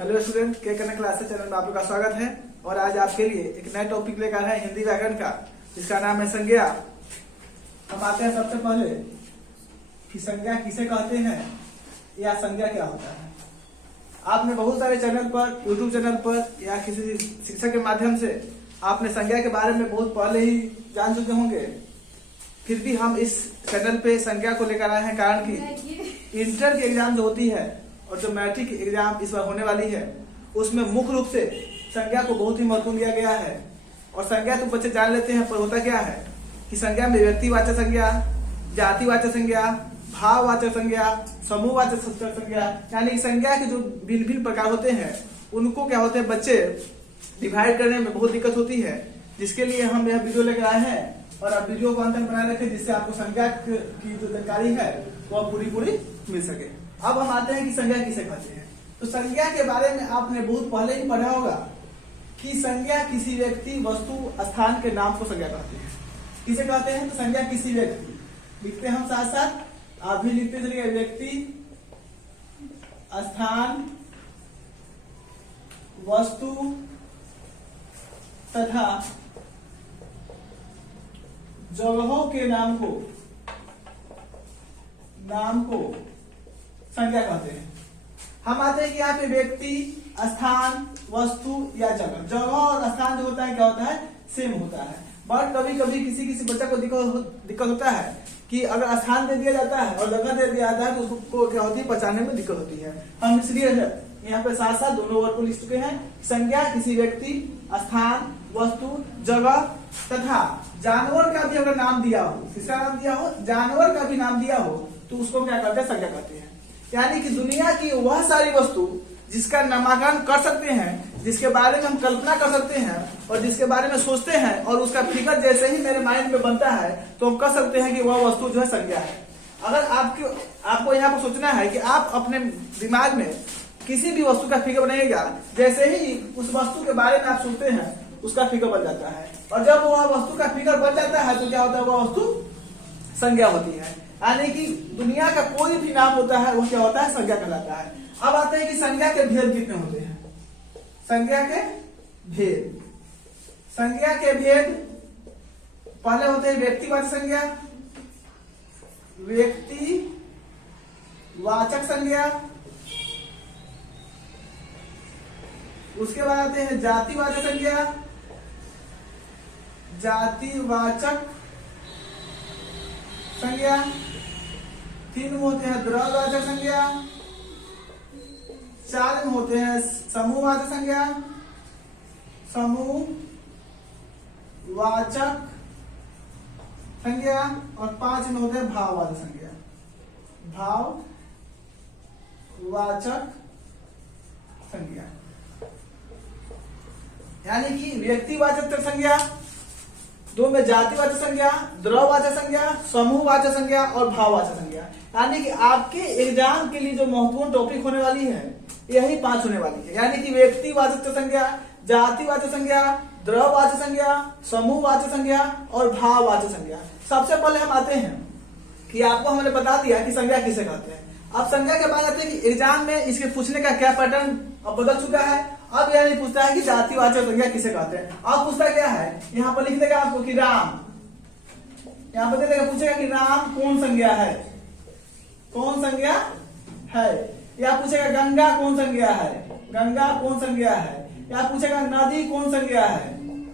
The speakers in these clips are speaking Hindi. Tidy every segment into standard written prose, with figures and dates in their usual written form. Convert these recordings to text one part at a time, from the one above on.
हेलो स्टूडेंट, के कन्या क्लासेस चैनल में आप लोग का स्वागत है। और आज आपके लिए एक नया टॉपिक लेकर है हिंदी व्याकरण का, जिसका नाम है संज्ञा। हम आते हैं सबसे पहले कि संज्ञा किसे कहते हैं या संज्ञा क्या होता है। आपने बहुत सारे चैनल पर, यूट्यूब चैनल पर या किसी शिक्षक के माध्यम से आपने संज्ञा के बारे में बहुत पहले ही जान चुके होंगे। फिर भी हम इस चैनल पे संज्ञा को लेकर आए हैं, कारण कि इंटर की एग्जाम जो होती है और जो मैट्रिक एग्जाम इस बार होने वाली है, उसमें मुख्य रूप से संज्ञा को बहुत ही महत्व दिया गया है। और संज्ञा तो बच्चे जान लेते हैं, पर होता क्या है कि संज्ञा में व्यक्तिवाचक संज्ञा, जातिवाचक संज्ञा, भाववाचक संज्ञा, समूहवाचक संज्ञा, यानी संज्ञा के जो भिन्न भिन्न प्रकार होते हैं, उनको क्या होते हैं बच्चे डिवाइड करने में बहुत दिक्कत होती है। जिसके लिए हम यह वीडियो लेकर आए हैं, और अब वीडियो को अंत तक बनाए रखें, जिससे आपको संज्ञा की जो जानकारी है वह पूरी मिल सके। अब हम आते हैं कि संज्ञा किसे कहते हैं। तो संज्ञा के बारे में आपने बहुत पहले ही पढ़ा होगा कि संज्ञा किसी व्यक्ति, वस्तु, स्थान के नाम को संज्ञा कहते हैं। किसे कहते हैं? तो संज्ञा किसी व्यक्ति, लिखते हैं हम साथ साथ, आप भी लिखते चलिए, व्यक्ति, स्थान, वस्तु तथा जगहों के नाम को संज्ञा कहते हैं। हम आते हैं कि यहाँ पे व्यक्ति, स्थान, वस्तु या जगह और स्थान जो होता है क्या होता है, सेम होता है। बट कभी कभी किसी बच्चा को दिक्कत होता है कि अगर स्थान दे दिया जाता है और जगह दे दिया जाता है तो उसको क्या होती है, पहचानने में दिक्कत होती है। हम इसलिए यहाँ पे साथ साथ दोनों वर्ड को लिख चुके हैं। संज्ञा किसी व्यक्ति, स्थान, वस्तु, जगह तथा जानवर का भी अगर नाम दिया हो, किसका नाम दिया हो, जानवर का भी नाम दिया हो, तो उसको क्या कहते हैं, संज्ञा कहते हैं। यानी कि दुनिया की वह सारी वस्तु जिसका नामकरण कर सकते हैं, जिसके बारे में हम कल्पना कर सकते हैं और जिसके बारे में सोचते हैं, और उसका फिगर जैसे ही मेरे माइंड में बनता है तो हम कह सकते हैं कि वह वस्तु जो है संज्ञा है। अगर आपको यहाँ पर सोचना है कि आप अपने दिमाग में किसी भी वस्तु का फिगर बनाइएगा, जैसे ही उस वस्तु के बारे में आप सोचते हैं उसका फिगर बन जाता है। और जब वह वस्तु का फिगर बन जाता है तो क्या होता है, वह वस्तु संज्ञा होती है। यानी कि दुनिया का कोई भी नाम होता है वो क्या होता है, संज्ञा कहलाता है। अब आते हैं कि संज्ञा के भेद कितने होते हैं। संज्ञा के भेद, संज्ञा के भेद पहले होते हैं व्यक्तिवाचक संज्ञा, व्यक्तिवाचक संज्ञा, उसके बाद आते हैं जातिवाचक संज्ञा, जातिवाचक संज्ञा, तीन में होते हैं द्रव्यवाचक संज्ञा, चार में होते हैं समूहवाचक संज्ञा, समूहवाचक संज्ञा, और पांच में होते हैं भाववाचक संज्ञा, भाववाचक संज्ञा। यानी कि व्यक्तिवाचक संज्ञा, दो में जातिवाचक संज्ञा, द्रव्यवाचक संज्ञा, समूहवाचक संज्ञा और भाववाचक संज्ञा। यानी कि आपके एग्जाम के लिए जो महत्वपूर्ण टॉपिक होने वाली है यही पांच होने वाली है। यानी कि व्यक्तिवाचक संज्ञा, जातिवाचक संज्ञा, द्रव्यवाचक संज्ञा, समूहवाचक संज्ञा और भाववाचक संज्ञा। सबसे पहले हम आते हैं कि आपको हमने बता दिया कि संज्ञा किसे कहते हैं। अब संज्ञा के बाद आते हैं कि एग्जाम में इसके पूछने का क्या पैटर्न अब बदल चुका है। अब यह नहीं पूछता है कि जातिवाचक संज्ञा किसे कहते हैं, अब पूछता क्या है, यहाँ पर लिख देगा आपको कि राम, यहाँ पर दे देगा, पूछेगा कि राम कौन संज्ञा है, कौन संज्ञा है, या पूछेगा गंगा कौन संज्ञा है, गंगा कौन संज्ञा है, या पूछेगा नदी कौन संज्ञा है,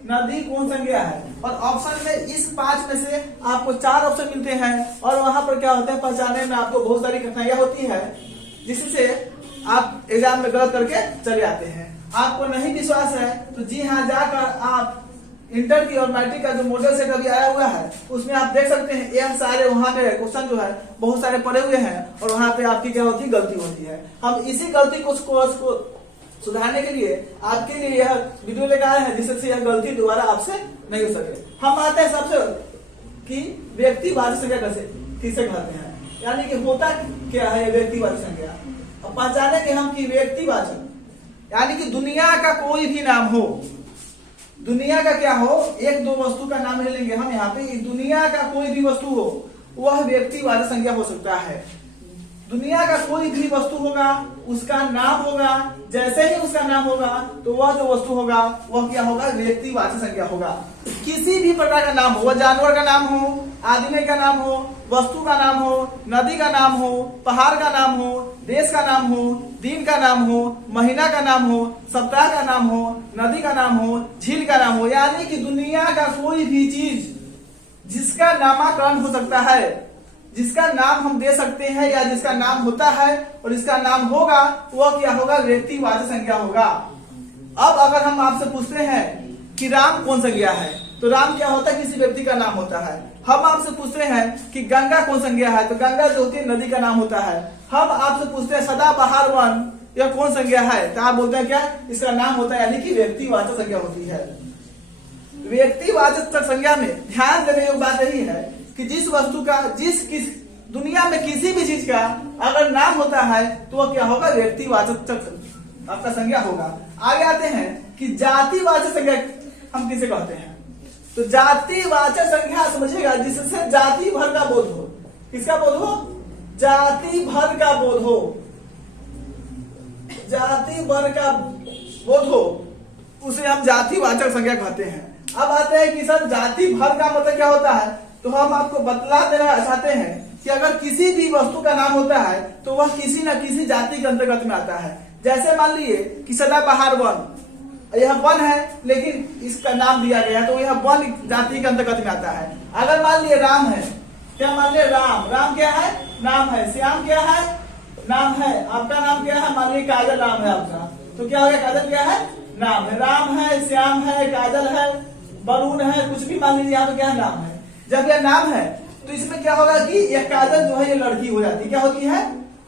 नदी कौन संज्ञा है। और ऑप्शन में इस पांच में से आपको चार ऑप्शन मिलते हैं, और वहां पर क्या होता है, पहचानने में आपको बहुत सारी कठिनाइयां होती है, जिससे आप एग्जाम में गलत करके चले आते हैं। आपको नहीं विश्वास है तो जी हाँ, जाकर आप इंटर की और मैट्रिक का जो मॉडल सेट अभी आया हुआ है उसमें आप देख सकते हैं, यह सारे वहां पे क्वेश्चन जो है बहुत सारे पड़े हुए हैं, और वहां पे आपकी क्या होती है, गलती होती है। हम इसी गलती को सुधारने के लिए आपके लिए यह वीडियो लेकर आए हैं, जिससे यह गलती दोबारा आपसे नहीं हो सके। हम आते हैं सबसे कि व्यक्तिवाचक संज्ञा किसे कहते हैं, यानी कि होता क्या है व्यक्तिवाचक संज्ञा। अब पहचाने कि हम कि व्यक्तिवाचक यानी कि दुनिया का कोई भी नाम हो, दुनिया का क्या हो, एक दो वस्तु का नाम ले लेंगे हम यहाँ पे, दुनिया का कोई भी वस्तु हो वह व्यक्तिवाचक संज्ञा हो सकता है। दुनिया का कोई भी वस्तु होगा उसका नाम होगा, जैसे ही उसका नाम होगा तो वह जो वस्तु होगा वह क्या होगा, व्यक्तिवाचक संज्ञा होगा। किसी भी प्रकार का नाम हो, वह जानवर का नाम हो, आदमी का नाम हो, वस्तु का नाम हो, नदी का नाम हो, पहाड़ का नाम हो, देश का नाम हो, दिन का नाम हो, महीना का नाम हो, सप्ताह का नाम हो, नदी का नाम हो, झील का नाम हो, यानी कि दुनिया का कोई भी चीज जिसका नामकरण हो सकता है, जिसका नाम हम दे सकते हैं या जिसका नाम होता है और इसका नाम होगा, वह क्या होगा, व्यक्तिवाचक संज्ञा होगा। अब अगर हम आपसे पूछते हैं कि राम कौन संज्ञा है, तो राम क्या होता है, किसी व्यक्ति का नाम होता है। हम आपसे पूछते हैं कि गंगा कौन संज्ञा है, तो गंगा जो होती है नदी का नाम होता है। हम आपसे पूछते हैं सदाबहार वन यह कौन संज्ञा है, तो आप बोलते हैं क्या, इसका नाम होता है, यानी कि व्यक्तिवाचक संज्ञा होती है। व्यक्तिवाचक संज्ञा में ध्यान देने योग्य बात यही है कि जिस वस्तु का किस दुनिया में किसी भी चीज का अगर नाम होता है तो वह क्या होगा, व्यक्तिवाचक आपका संज्ञा होगा। आगे आते हैं कि जातिवाचक संज्ञा हम किसे कहते हैं, तो जातिवाचक संज्ञा समझिएगा जिससे जाति भर का बोध हो। किसका बोध हो, जाति भर का बोध हो, जाति भर का बोध हो, उसे हम जातिवाचक संज्ञा कहते हैं। अब आते हैं कि सर जाति भर का मतलब क्या होता है, तो हम आपको बतला देना चाहते हैं कि अगर किसी भी वस्तु का नाम होता है तो वह किसी न किसी जाति के अंतर्गत में आता है। जैसे मान लीजिए कि सदाबहार वन, यह वन है लेकिन इसका नाम दिया गया तो यह वन जाति के अंतर्गत में आता है। अगर मान लिए राम है, क्या मान लिए राम, राम क्या है, नाम है। श्याम क्या है, नाम है। आपका नाम क्या है, मान लीजिए काजल नाम है आपका, तो क्या हो गया, काजल क्या है, नाम है। राम है, श्याम है, काजल है, वरुण है, कुछ भी मान लीजिए यहाँ पे क्या है, नाम है। जब यह नाम है तो इसमें क्या होगा कि यह काजल जो है ये लड़की हो जाती है, क्या होती है,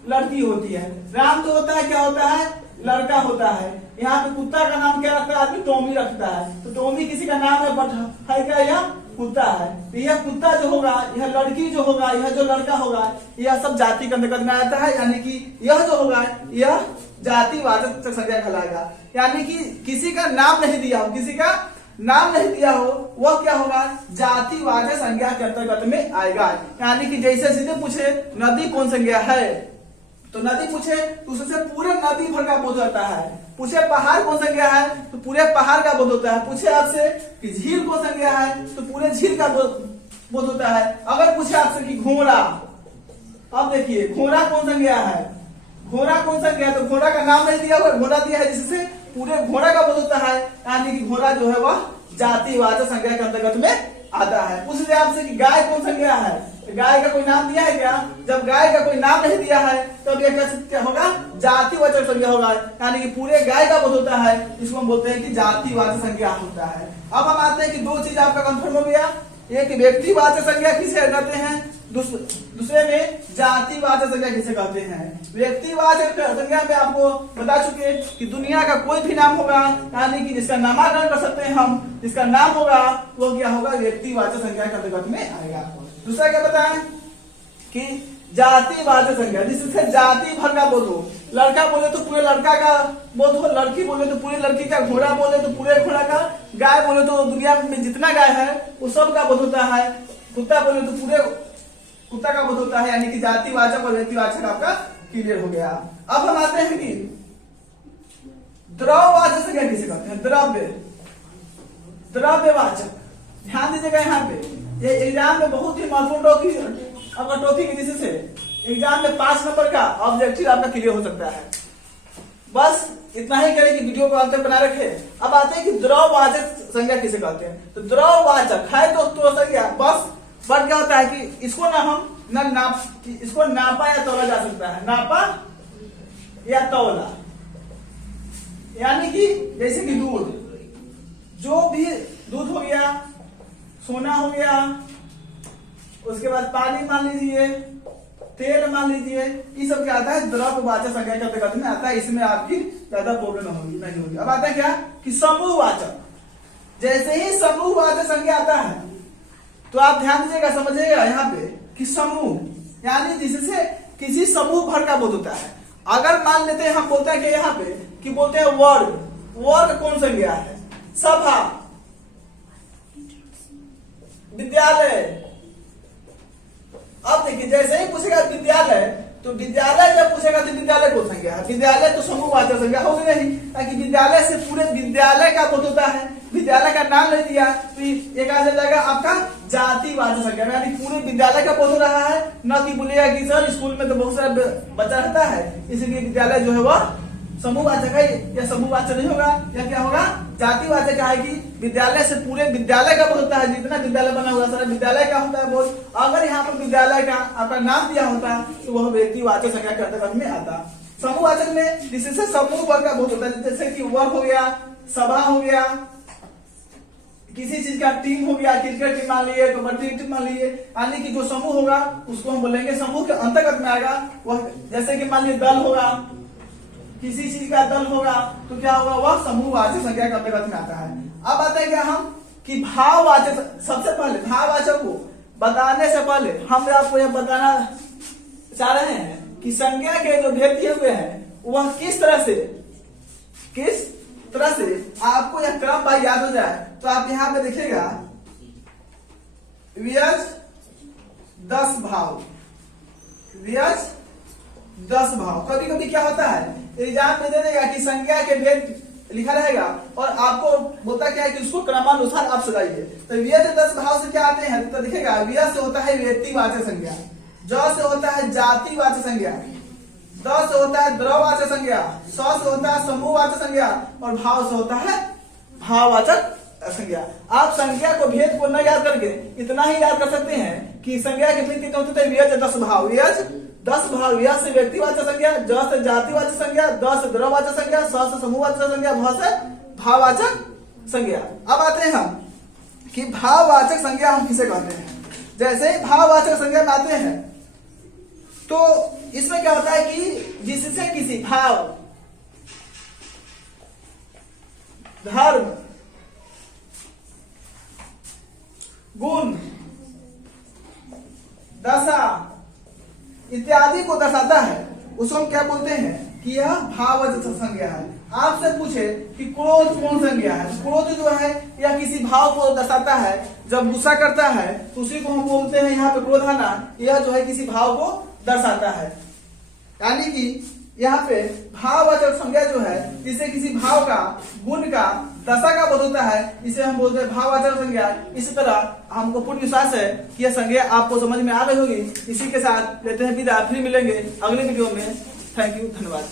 लड़की होती है। राम जो होता है क्या होता है, लड़का होता है। यहाँ पे कुत्ता का नाम क्या रखता है आदमी, टॉमी रखता है, तो टॉमी किसी का नाम है बट है क्या, यह कुत्ता है। तो यह कुत्ता जो होगा, यह लड़की जो होगा, यह जो लड़का होगा, यह सब जाति के अंतर्गत में आता है, यानी कि यह जो होगा यह जातिवाचक संज्ञा कहलाएगा। यानी कि किसी का नाम नहीं दिया हो, किसी का नाम नहीं दिया हो, वह क्या होगा, जातिवाचक संज्ञा के अंतर्गत में आएगा। यानी कि जैसे सीधे पूछे नदी कौन संज्ञा है, तो नदी पूछे तो उससे पूरे नदी भर का बोध होता है। पूछे पहाड़ कौन संज्ञा है, तो पूरे पहाड़ का बोध होता है। पूछे आपसे कि झील कौन संज्ञा है, तो पूरे झील का बोध होता है। अगर पूछे आपसे कि घोड़ा, अब देखिए घोड़ा कौन संज्ञा है, घोड़ा कौन संज्ञा है, तो घोड़ा का नाम नहीं दिया हुआ, घोड़ा दिया है जिससे पूरे घोड़ा का बोध होता है, यानी कि घोड़ा जो है वह जातिवाचक संज्ञा के अंतर्गत में आता है। पूछ लिया आपसे कि गाय कौन संज्ञा है, तो गाय का कोई नाम दिया है क्या, जब गाय का कोई नाम नहीं दिया है तब यह क्या होगा, जातिवाचक संज्ञा होगा, यानी कि पूरे गाय का बोध होता है, इसको हम बोलते हैं कि जातिवाचक संज्ञा होता है। अब हम आते हैं कि दो चीज आपका कंफर्म हो गया, एक व्यक्तिवाचक संज्ञा किसे कहते हैं, दूसरे में जातिवाचक संज्ञा किसे कहते हैं। व्यक्तिवाचक संज्ञा में आपको बता चुके कि दुनिया का कोई भी नाम होगा, यानी कि जिसका नामकरण कर सकते हैं हम, जिसका नाम होगा वो क्या होगा, व्यक्तिवाचक संज्ञा के अंतर्गत में आएगा। दूसरा क्या बताएं कि जातिवाचक संज्ञा जिससे जाति भर का बोध हो। लड़का बोले तो पूरे लड़का का बोध हो, लड़की बोले तो पूरे लड़की का, घोड़ा बोले तो पूरे घोड़ा का, गाय बोले तो दुनिया में जितना गाय है वो सब का बोध होता है, कुत्ता बोले तो पूरे कुत्ता का बोध होता है, यानी कि जातिवाचक और व्यक्तिवाचक आपका क्लियर हो गया। अब हम आते हैं कि द्रव्यवाचक संज्ञा किसे कहते हैं, द्रव्यवाचक। ध्यान दीजिएगा यहाँ पे, ये एग्जाम में बहुत ही महत्वपूर्ण टॉपिक है, जिससे एग्जाम में 5 नंबर का ऑब्जेक्टिव आपका क्लियर हो सकता है। बस इतना ही करें कि वीडियो को अंत तक बना रखे। अब आते हैं कि द्रव्यवाचक संज्ञा किसे कहते हैं, तो द्रव्यवाचक है तो संज्ञा बस, बट क्या होता है कि इसको ना हम इसको नापा या तौला जा सकता है, नापा या तौला। यानी कि जैसे कि दूध, जो भी दूध हो गया, सोना हो गया, उसके बाद पानी मान लीजिए, तेल मान लीजिए, ये सब क्या आता है, द्रव्यवाचक संज्ञा के अंतर्गत में आता है। इसमें आपकी ज्यादा प्रॉब्लम नहीं होगी। अब आता है क्या कि समूहवाचक। जैसे ही समूहवाचक संज्ञा आता है तो आप ध्यान दीजिएगा, समझिएगा यहाँ पे कि समूह यानी जिससे किसी समूह भर का बोध होता है। अगर मान लेते हैं हम बोलते हैं कि यहाँ पे कि बोलते हैं वर्ग, वर्ग कौन संज्ञा है, सभा, विद्यालय। अब देखिए जैसे ही पूछेगा विद्यालय तो विद्यालय जब पूछेगा तो विद्यालय को संज्ञा है, विद्यालय तो समूहवाचक संज्ञा होगी नहीं, ताकि विद्यालय से पूरे विद्यालय का बोध होता है, विद्यालय का नाम ले दिया तो ये कहा जाएगा आपका जातिवाचक संज्ञा, यानी पूरे विद्यालय का बोध हो रहा है, न कि बोलेगा कि सर स्कूल में तो बहुत सारा बच्चा रहता है इसलिए विद्यालय जो है वह समूहवाचक है, या समूहवाचक नहीं होगा, या क्या होगा जातिवाचक है कि विद्यालय से पूरे विद्यालय का बोध होता है, जितना विद्यालय बना हुआ सारा विद्यालय का होता है बोध। अगर यहाँ पर विद्यालय का आपका नाम दिया होता तो वह व्यक्तिवाचक संज्ञा के अंतर्गत में आता। समूहवाचक में जिससे समूह वर्ग का बोध होता है, जैसे कि वर्ग हो गया, सभा हो गया, किसी चीज का टीम हो गया, क्रिकेट टीम मान लिए, कबड्डी टीम मान लिए, यानी कि जो समूह होगा उसको हम बोलेंगे समूह के अंतर्गत में आएगा। वह जैसे कि मान लीजिए दल होगा, किसी चीज का दल होगा तो क्या होगा वह समूहवाचक संज्ञा के अंतर्गत में आता है। अब आते हैं क्या हम कि भाववाचक, सबसे पहले भाववाचक को बताने से पहले हम आपको यह बताना चाह रहे हैं कि संज्ञा के जो भेद दिए हुए हैं वह किस तरह से आपको यह क्रम भाई याद हो जाए। तो आप यहाँ पे देखिएगा व्यज 10 भाव, व्यज 10 भाव। कभी कभी क्या होता है एग्जाम में दे देगा कि संज्ञा के भेद लिखा रहेगा और आपको बोलता क्या है कि उसको क्रमानुसार आप सजाइए। तो व्यज 10 भाव से क्या आते हैं तो दिखेगा व्यज से होता है व्यक्तिवाचक संज्ञा, ज से होता है जातिवाचक संज्ञा, द से होता है द्रववाचक संज्ञा, स से होता है समूहवाचक संज्ञा और भाव से होता है भाववाचक संज्ञा। आप संज्ञा को भेद को न याद करके इतना ही याद कर सकते हैं कि संज्ञा के भेद कितने होते थे व्यज 10 भाव, व्यज 10 भाव, व्यज से व्यक्तिवाचक संज्ञा, ज से जातिवाचक संज्ञा, द से द्रववाचक संज्ञा, स से समूहवाचक संज्ञा, भ से भाववाचक संज्ञा। अब आते हैं हम कि भाववाचक संज्ञा हम किसे कहते हैं। जैसे ही भाववाचक संज्ञा में आते हैं तो इसमें क्या होता है कि जिससे किसी भाव, धर्म, गुण, दशा इत्यादि को दर्शाता है उसको हम क्या बोलते हैं कि यह भाववाचक संज्ञा है। आपसे पूछे कि क्रोध कौन संज्ञा है, क्रोध जो है यह किसी भाव को दर्शाता है, जब गुस्सा करता है तो उसी को हम बोलते हैं यहाँ पे क्रोध आना, यह जो है किसी भाव को दर्शाता है। यानी कि यहाँ पे भाववाचक संज्ञा जो है जिससे किसी भाव का, गुण का, दशा का बोध होता है इसे हम बोलते हैं भाववाचक संज्ञा। इसी तरह हमको पूर्ण विश्वास है कि यह संज्ञा आपको समझ में आ रही होगी। इसी के साथ लेते हैं विदा, फिर मिलेंगे अगले वीडियो में। थैंक यू, धन्यवाद।